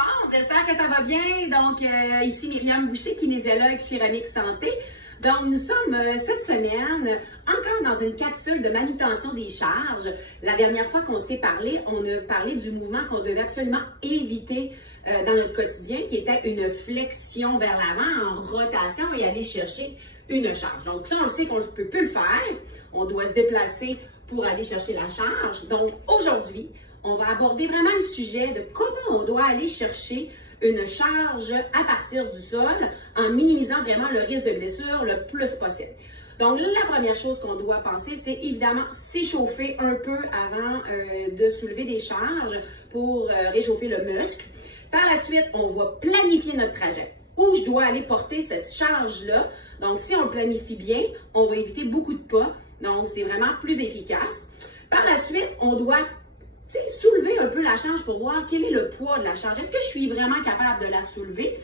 monde, j'espère que ça va bien. Donc, ici Myriam Boucher, kinésiologue chez Ramix Santé. Donc, nous sommes cette semaine encore dans une capsule de manutention des charges. La dernière fois qu'on s'est parlé, on a parlé du mouvement qu'on devait absolument éviter dans notre quotidien, qui était une flexion vers l'avant en rotation et aller chercher une charge. Donc, ça, on le sait qu'on ne peut plus le faire. On doit se déplacer pour aller chercher la charge. Donc, aujourd'hui, on va aborder vraiment le sujet de comment on doit aller chercher une charge à partir du sol en minimisant vraiment le risque de blessure le plus possible. Donc, la première chose qu'on doit penser, c'est évidemment s'échauffer un peu avant de soulever des charges pour réchauffer le muscle. Par la suite, on va planifier notre trajet. Où je dois aller porter cette charge-là. Donc, si on le planifie bien, on va éviter beaucoup de pas. Donc, c'est vraiment plus efficace. Par la suite, on doit soulever un peu la charge pour voir quel est le poids de la charge. Est-ce que je suis vraiment capable de la soulever?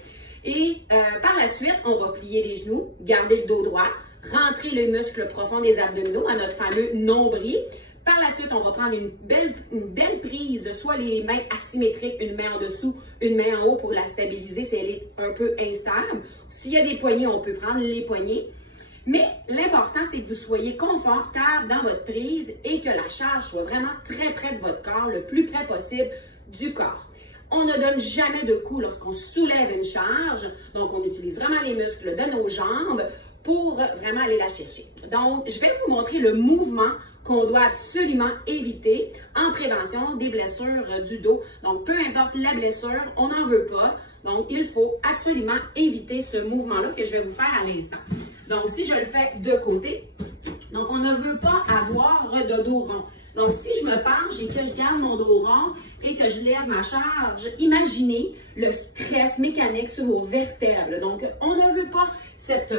Et par la suite, on va plier les genoux, garder le dos droit, rentrer le muscle profond des abdominaux à notre fameux nombril. Par la suite, on va prendre une belle prise, soit les mains asymétriques, une main en dessous, une main en haut pour la stabiliser si elle est un peu instable. S'il y a des poignées, on peut prendre les poignées. Mais l'important, c'est que vous soyez confortable dans votre prise et que la charge soit vraiment très près de votre corps, le plus près possible du corps. On ne donne jamais de coups lorsqu'on soulève une charge. Donc, on utilise vraiment les muscles de nos jambes pour vraiment aller la chercher. Donc, je vais vous montrer le mouvement qu'on doit absolument éviter en prévention des blessures du dos. Donc, peu importe la blessure, on n'en veut pas. Donc, il faut absolument éviter ce mouvement-là que je vais vous faire à l'instant. Donc, si je le fais de côté, donc on ne veut pas avoir de dos rond. Donc, si je me penche et que je garde mon dos rond et que je lève ma charge, imaginez le stress mécanique sur vos vertèbres. Donc, on ne veut pas cette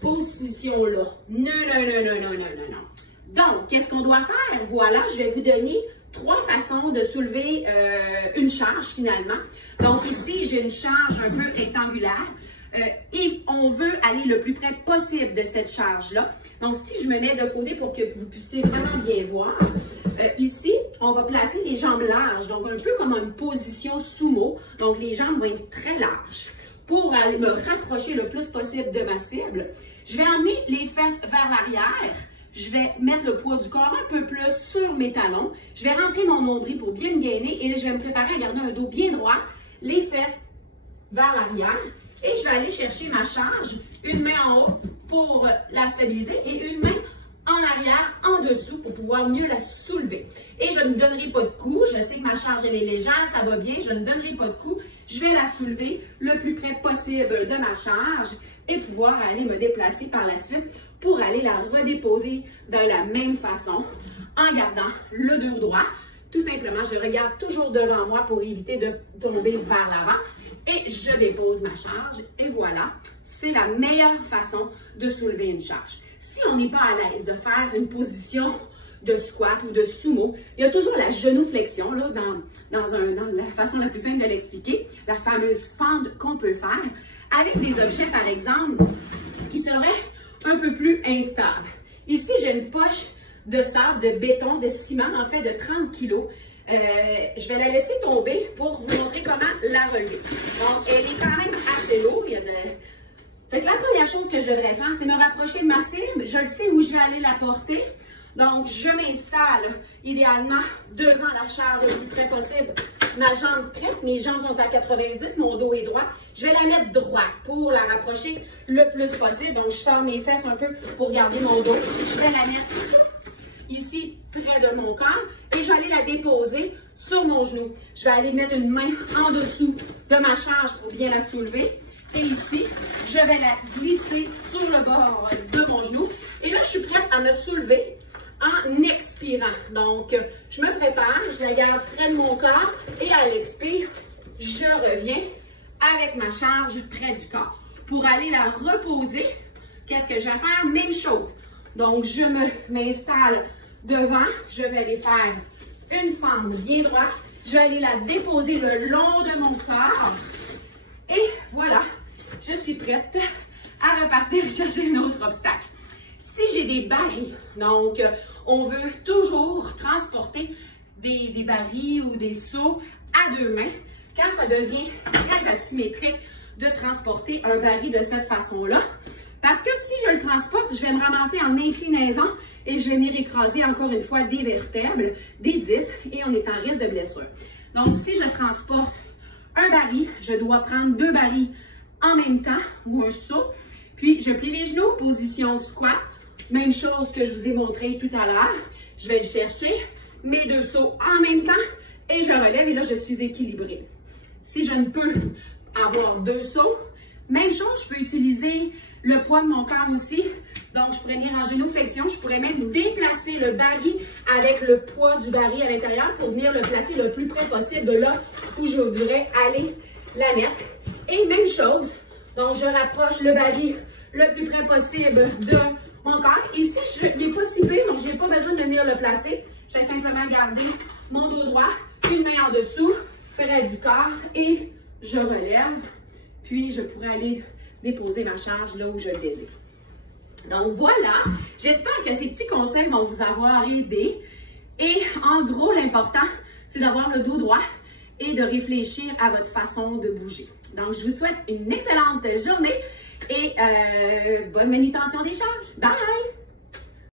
position-là. Non, non, non, non, non, non, non, non. Donc, qu'est-ce qu'on doit faire? Voilà, je vais vous donner 3 façons de soulever une charge finalement. Donc ici, j'ai une charge un peu rectangulaire et on veut aller le plus près possible de cette charge-là. Donc si je me mets de côté pour que vous puissiez vraiment bien voir, ici, on va placer les jambes larges, donc un peu comme une position sumo. Donc les jambes vont être très larges. Pour aller me rapprocher le plus possible de ma cible, je vais emmener les fesses vers l'arrière. Je vais mettre le poids du corps un peu plus sur mes talons. Je vais rentrer mon nombril pour bien me gainer et je vais me préparer à garder un dos bien droit, les fesses vers l'arrière et je vais aller chercher ma charge, une main en haut pour la stabiliser et une main en arrière, en dessous pour pouvoir mieux la soulever. Et je ne donnerai pas de coups. Je sais que ma charge elle est légère, ça va bien. Je ne donnerai pas de coups. Je vais la soulever le plus près possible de ma charge et pouvoir aller me déplacer par la suite pour aller la redéposer de la même façon en gardant le dos droit. Tout simplement, je regarde toujours devant moi pour éviter de tomber vers l'avant et je dépose ma charge et voilà, c'est la meilleure façon de soulever une charge. Si on n'est pas à l'aise de faire une position de squat ou de sumo, il y a toujours la genuflexion là, dans la façon la plus simple de l'expliquer, la fameuse fente qu'on peut faire avec des objets par exemple qui seraient un peu plus instables. Ici, j'ai une poche de sable, de béton, de ciment, en fait de 30 kg. Je vais la laisser tomber pour vous montrer comment la relever. Donc, elle est quand même assez lourde. Fait que la première chose que je devrais faire, c'est me rapprocher de ma cible. Je le sais où je vais aller la porter. Donc, je m'installe idéalement devant la charge le plus près possible. Ma jambe prête, mes jambes sont à 90, mon dos est droit. Je vais la mettre droite pour la rapprocher le plus possible. Donc, je sors mes fesses un peu pour garder mon dos. Je vais la mettre ici, près de mon corps. Et je vais aller la déposer sur mon genou. Je vais aller mettre une main en dessous de ma charge pour bien la soulever. Et ici, je vais la glisser sur le bord de mon genou. Et là, je suis prête à me soulever en expirant. Donc, je me prépare, je la garde près de mon corps et à l'expire, je reviens avec ma charge près du corps. Pour aller la reposer, qu'est-ce que je vais faire? Même chose. Donc, je m'installe devant, je vais aller faire une fente bien droite, je vais aller la déposer le long de mon corps et voilà, je suis prête à repartir chercher un autre obstacle. Si j'ai des barils, donc on veut toujours transporter des barils ou des seaux à 2 mains. quand ça devient très asymétrique de transporter un baril de cette façon-là. Parce que si je le transporte, je vais me ramasser en inclinaison et je vais venir écraser encore une fois des vertèbres, des disques et on est en risque de blessure. Donc, si je transporte un baril, je dois prendre 2 barils en même temps ou un saut. Puis, je plie les genoux, position squat. Même chose que je vous ai montré tout à l'heure. Je vais le chercher, mes 2 sauts en même temps et je relève et là, je suis équilibrée. Si je ne peux avoir 2 sauts, même chose, je peux utiliser le poids de mon corps aussi. Donc, je pourrais venir en génoflexion. Je pourrais même déplacer le baril avec le poids du baril à l'intérieur pour venir le placer le plus près possible de là où je voudrais aller la mettre. Et même chose, donc je rapproche le baril le plus près possible de mon corps. Ici, il n'est pas si pire, donc je n'ai pas besoin de venir le placer. Je vais simplement garder mon dos droit, une main en dessous, près du corps et je relève. Puis, je pourrais aller déposer ma charge là où je le désire. Donc, voilà. J'espère que ces petits conseils vont vous avoir aidé. Et en gros, l'important, c'est d'avoir le dos droit et de réfléchir à votre façon de bouger. Donc, je vous souhaite une excellente journée et bonne manutention des charges. Bye!